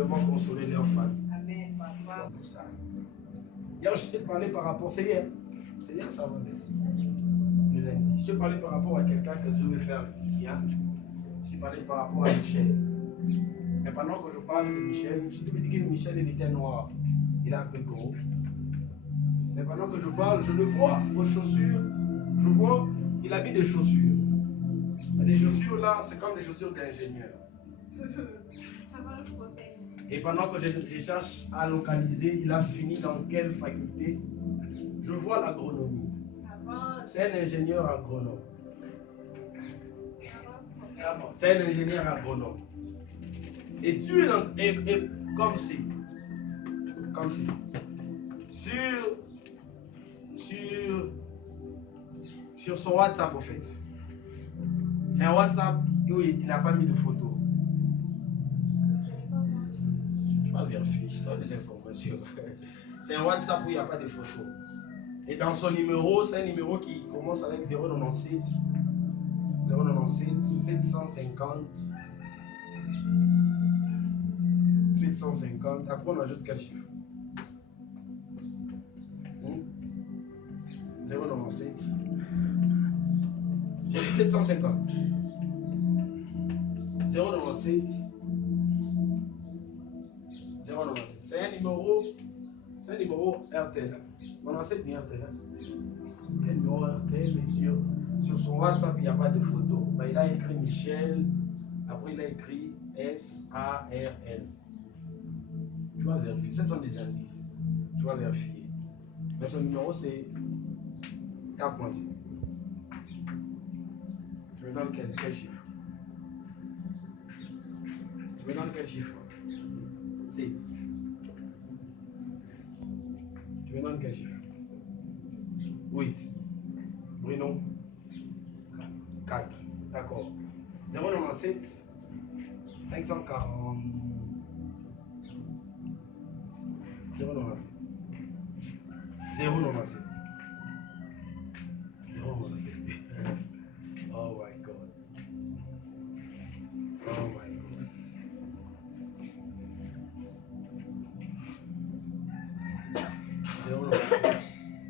fortement consoler leurs familles. Amen, papa. Pour ça. Hier, je t'ai parlé par rapport, c'est hier ça va venir. Le lundi. Je t'ai parlé par rapport à quelqu'un que Dieu veut faire du bien. Je t'ai parlé par rapport à Michel. Mais pendant que je parle de Michel, je te dis que Michel, il était noir. Il est un peu gros. Mais pendant que je parle, je le vois aux chaussures. Je vois, il a mis des chaussures. Les chaussures là, c'est comme des chaussures d'ingénieur. Et pendant que je cherche à localiser, il a fini dans quelle faculté? Je vois l'agronomie. C'est un ingénieur agronome. C'est un ingénieur agronome. Et Dieu est comme si. Sur son WhatsApp, au fait. C'est un WhatsApp où il n'a pas mis de photo. Je vais vérifier, je donne des informations. C'est un WhatsApp où il n'y a pas de photo. Et dans son numéro, c'est un numéro qui commence avec 097 750. Après, on ajoute quel chiffre? 097. J'ai dit 750. 097. 097. C'est un numéro RTL. On a cette RTL. Un numéro RTL, mais sur son WhatsApp, il n'y a pas de photo. Ben, il a écrit Michel. Après, il a écrit SARL. Tu vas vérifier. Ce sont des indices. Tu vas vérifier. Mais son numéro, c'est 4. Tu me donnes quel chiffre? Tu me donnes quel chiffre? 6. Tu me donnes quel chiffre? 8. Bruno? 4. D'accord. 097 540 097 097 Oh my God. Oh my God.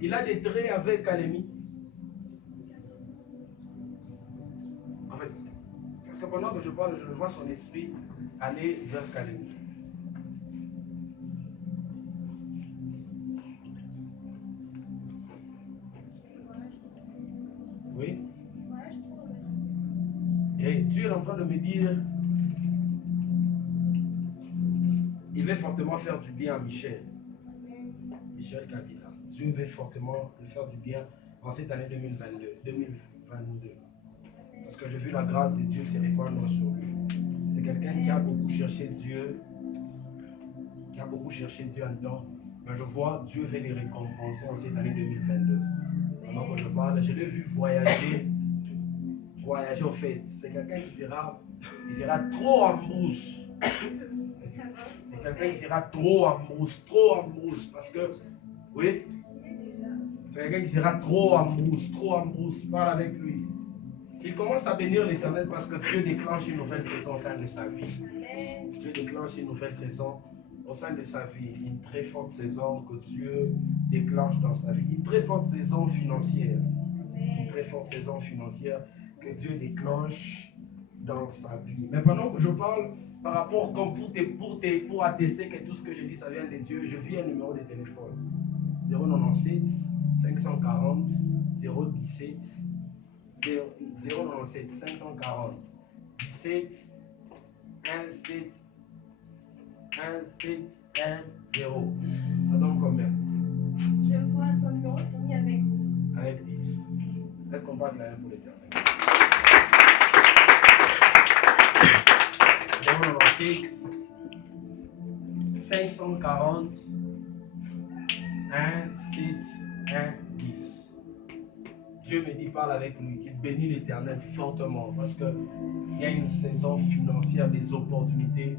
Il a des traits avec Kalemi. En fait, parce que pendant que je parle, je le vois son esprit aller vers Kalemi. Oui. Et Dieu est en train de me dire, il veut fortement faire du bien à Michel. Michel Kabila. Dieu veut fortement lui faire du bien en cette année 2022. Parce que j'ai vu la grâce de Dieu se répandre sur lui. C'est quelqu'un qui a beaucoup cherché Dieu. En dedans. Mais je vois Dieu veut les récompenser en cette année 2022. Pendant que je parle, je l'ai vu voyager au fait. C'est quelqu'un qui sera trop en brousse. C'est quelqu'un qui sera trop en brousse. Parce que, oui, c'est quelqu'un qui sera trop en brousse. Parle avec lui. Qu'il commence à bénir l'Éternel parce que Dieu déclenche une nouvelle saison au sein de sa vie. Dieu déclenche une nouvelle saison au sein de sa vie. Une très forte saison que Dieu déclenche dans sa vie. Une très forte saison financière. Une très forte saison financière que Dieu déclenche dans sa vie. Mais pendant que je parle par rapport, comme pour attester que tout ce que je dis, ça vient de Dieu, je vis un numéro de téléphone. 097 540 017 097 540 17 17 1710. Ça donne combien? Je vois son numéro fini avec 10. Avec 10. Est-ce qu'on bat la main pour l'Éternel? 096 540 1710. Dieu me dit, parle avec lui, qu'il bénit l'Éternel fortement parce qu'il y a une saison financière, des opportunités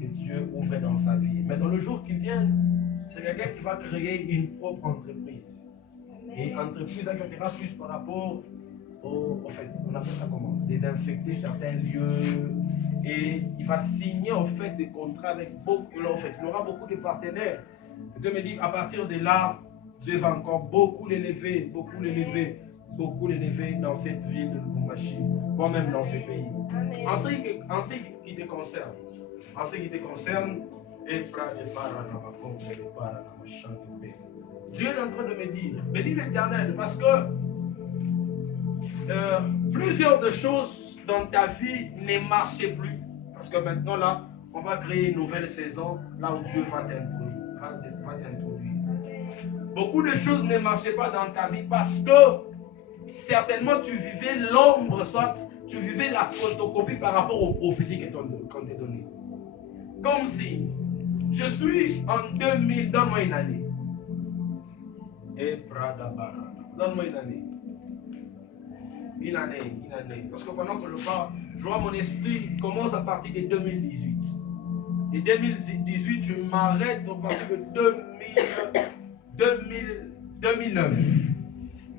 que Dieu ouvre dans sa vie. Mais dans le jour qui vient, c'est quelqu'un qui va créer une propre entreprise. Et entreprise, ça sera plus par rapport au fait, on appelle ça comment? Désinfecter certains lieux, Et il va signer en fait des contrats avec beaucoup. Il aura beaucoup de partenaires. Et Dieu me dit, à partir de là, Dieu va encore beaucoup l'élever dans cette ville de Lubumbashi, voire même dans ce pays. En ce qui te concerne, Dieu est en train de me dire, bénis l'Éternel, parce que plusieurs de choses dans ta vie ne marchaient plus. Parce que maintenant là, on va créer une nouvelle saison, là où Dieu va t'introduire. Beaucoup de choses ne marchaient pas dans ta vie parce que certainement tu vivais l'ombre, soit tu vivais la photocopie par rapport aux prophéties qu'on t'a données. Comme si je suis en 2000, donne-moi une année. Et Pradabara, donne-moi une année. Une année. Parce que pendant que je parle, je vois mon esprit commence à partir de 2018. Et 2018, je m'arrête à partir de 2009.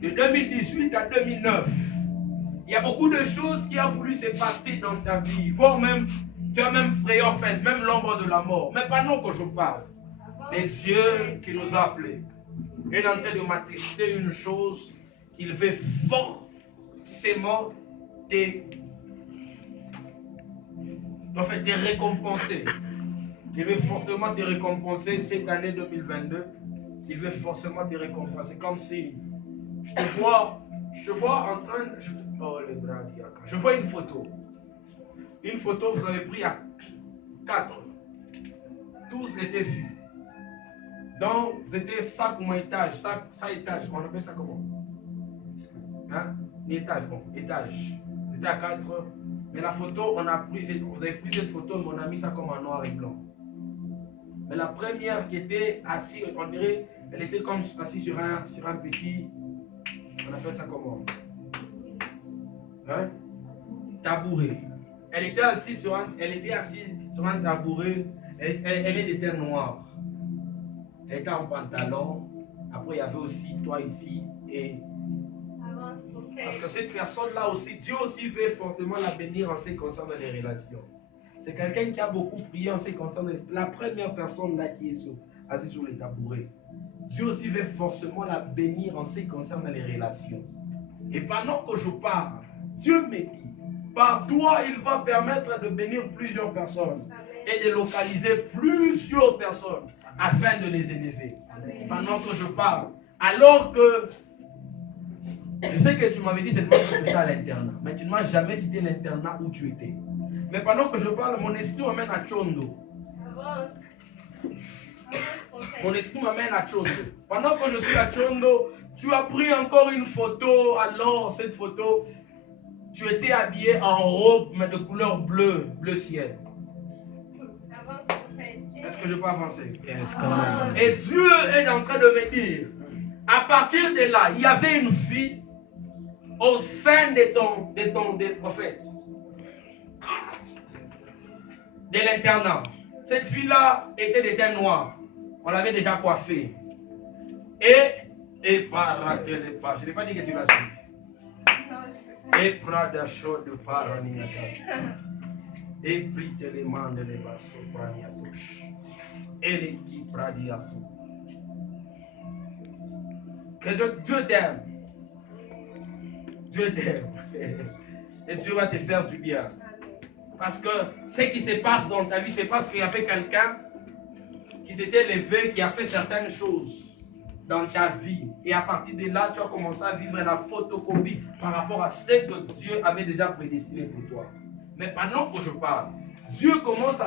De 2018 à 2009. Il y a beaucoup de choses qui ont voulu se passer dans ta vie. Voire même, tu as même frayé en fait, même l'ombre de la mort. Mais pendant que je parle, c'est Dieu qui nous a appelés. Il est en train de m'attester une chose qu'il veut forcément te récompenser. Il veut fortement te récompenser cette année 2022. Il veut forcément te récompenser. Comme si je te vois en train de... Oh, les bras d'Iaka. Je vois une photo. Une photo, vous avez pris à 4. Tous étaient filles. Donc, vous étiez ça comme un étage. Ça étage. On appelle ça comment? Hein? Étage. Bon, étage. Vous étiez à 4. Mais la photo, vous avez pris cette photo, mais on a mis ça comme en noir et blanc. Mais la première qui était assise, on dirait, elle était comme assise sur un petit, on appelle ça comment? Hein? Tabouret. Elle était assise sur un tabouret, elle était noire. Elle était en pantalon. Après, il y avait aussi toi ici et... Parce que cette personne-là aussi, Dieu aussi veut fortement la bénir en ce qui concerne les relations. C'est quelqu'un qui a beaucoup prié en ce qui concerne la première personne là qui est assise sur le tabouret. Dieu aussi veut forcément la bénir en ce qui concerne les relations. Et pendant que je parle, Dieu me dit, par toi, il va permettre de bénir plusieurs personnes et de localiser plusieurs personnes afin de les élever. Pendant que je parle, alors que je sais que tu m'avais dit seulement que tu étais à l'internat, mais tu ne m'as jamais cité l'internat où tu étais. Mais pendant que je parle, mon esprit m'amène à Chondo. Mon esprit m'amène à Chondo. Pendant que je suis à Chondo, tu as pris encore une photo. Alors, cette photo, tu étais habillé en robe, mais de couleur bleu ciel. Est-ce que je peux avancer? Yes, come on. Et Dieu est en train de me dire, à partir de là, il y avait une fille au sein de prophète, de l'internat. Cette fille-là était de teint noir. On l'avait déjà coiffée. Et pas rater les pas. Je n'ai pas dit que tu l'as su. Et prada chaud de paraniata. Et prite les mains de les basso praniatouche. Et les qui pradiasu. Que Dieu t'aime. Dieu t'aime. Et Dieu va te faire du bien. Parce que ce qui se passe dans ta vie, c'est parce qu'il y avait quelqu'un qui s'était levé, qui a fait certaines choses dans ta vie. Et à partir de là, tu as commencé à vivre la photocopie par rapport à ce que Dieu avait déjà prédestiné pour toi. Mais pendant que je parle, Dieu commence à